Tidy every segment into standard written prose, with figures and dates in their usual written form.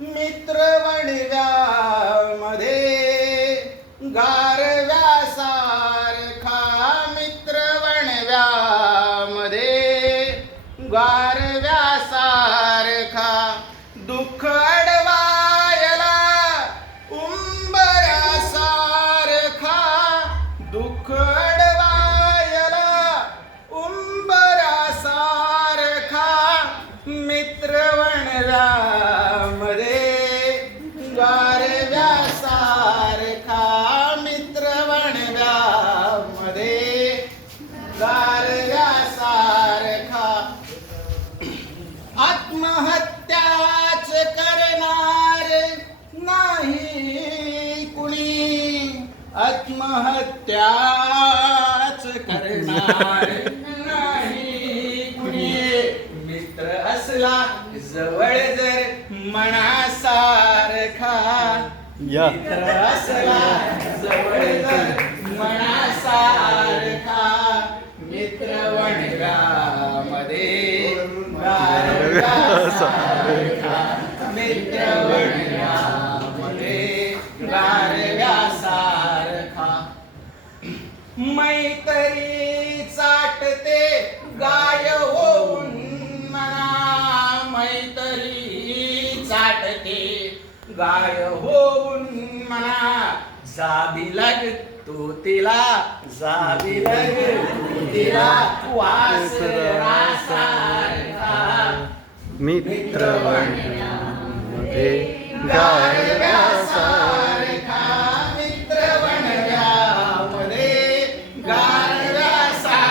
मित्र वणव्यामध्ये गारव्यासारखा, मित्र वणव्यामध्ये गारव्यासारखा, दुःख अडवायला उंबऱ्यासारखा, दुःख अडवायला उंबऱ्यासारखा, मित्र वणव्यामध्ये गारव्यासारखा, मित्र वणव्यामध्ये गारव्यासारखा. आत्महत्याच करणार नाही कुणी, आत्महत्याच करणार नाही कुणी, मित्र असला जवळ जर मनासारखा, मित्र असला जवळ जर मनासारखा, मित्र वणव्यामध्ये गारव्यासारखा, मित्र वणव्यामध्ये गारव्यासारखा. मैत्री चाटते गाय होऊन मना, मैत्री चाटते गाय होऊन मना, जाबी लागतो तिला, जाबी लागतो तिला वासरासारखा, मित्र वणव्यामध्ये गारव्यासारखा, मित्र वणव्यामध्ये गारव्यासारखा.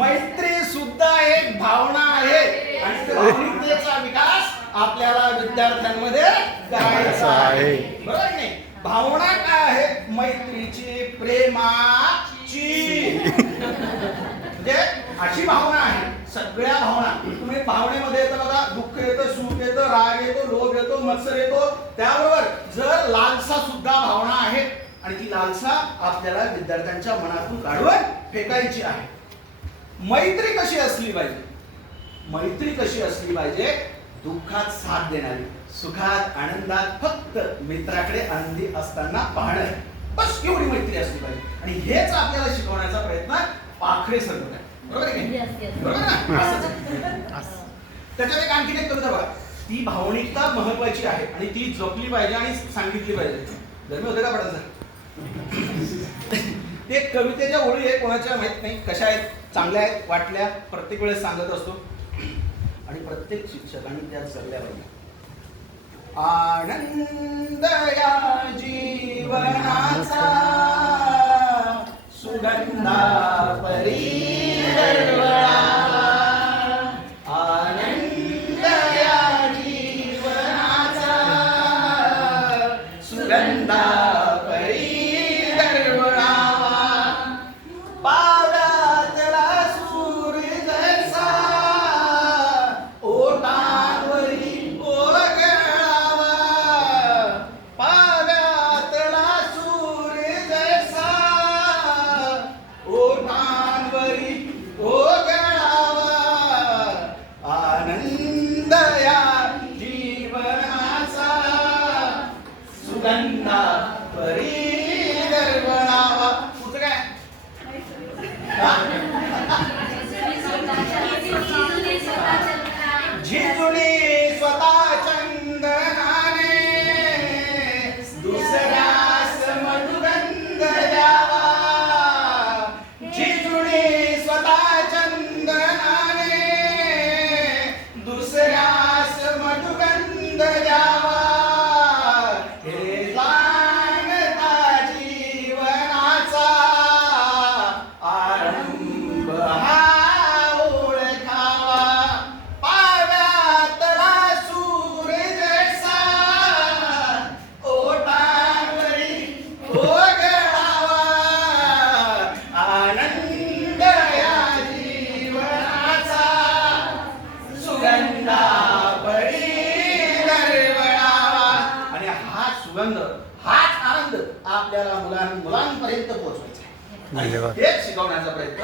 मैत्री सुद्धा एक भावना आहे आणि त्या भावनिकतेचा विकास आपल्याला विद्यार्थ्यांमध्ये करायचा आहे. बरोबर नाही? भावना काय आहे? मैत्रीची, प्रेमाची, म्हणजे अशी भावना आहे. सगळ्या भावना तुम्ही भावनेमध्ये येतं बघा, दुःख येतं, सुख येतं, राग येतो, लोभ येतो, मत्सर येतो. त्याबरोबर जर लालसा सुद्धा भावना आहे आणि ती लालसा आपल्याला विद्यार्थ्यांच्या मनातून काढून फेकायची आहे. मैत्री कशी असली पाहिजे? मैत्री कशी असली पाहिजे? दुःखात साथ देणारी, सुखात आनंदात फक्त मित्राकडे आनंदी असताना पाहणं, बस एवढी मैत्री असली पाहिजे. आणि हेच आपल्याला शिकवण्याचा प्रयत्न पाखरे सर करतात. बरोबर आहे की? बरोबर ना? त्याच्यात एक आणखी एक कविता बघा, ती भावनिकता महत्वाची आहे आणि ती जपली पाहिजे आणि सांगितली पाहिजे. गरमी होते का पडायचं? ते कवितेच्या ओळी आहे, कोणाच्या माहित नाही कशा आहेत, चांगल्या आहेत, वाटल्या, प्रत्येक वेळेस सांगत असतो आणि प्रत्येक शिक्षकांनी त्या जगल्या पाहिजे. आनंद या जीवनाचा सुगंधा परी दरवळावा, आनंद या जीवनाचा सुगंधा परी दरवळावा, पावलातला सूर्यचा ओटावरी ओघळावा, पाव्यातला सूर्यचा ओटावरी ओघळावा, आनंद या जीवनाचा सुगंधा परी दरवळावा. पुढचं काय? झिजूनी स्वतः चंदनाने दुसऱ्यास मधुगंध द्यावा, झिजूनी स्वतः चंदनाने दुसऱ्यास मधुगंध द्यावा, हे जाणता जीवनाचा आरंभ हा ओळखावा, पाव्यातला सूर्यसा ओटावरी ओघळावा, आनंद या जीवनाचा सुगंधा परी दरवळावा. आणि हा सुगंध, हाच आनंद आपल्याला मुलांपर्यंत पोहोचवायचा आहे. धन्यवाद. हेच शिकवण्याचा प्रयत्न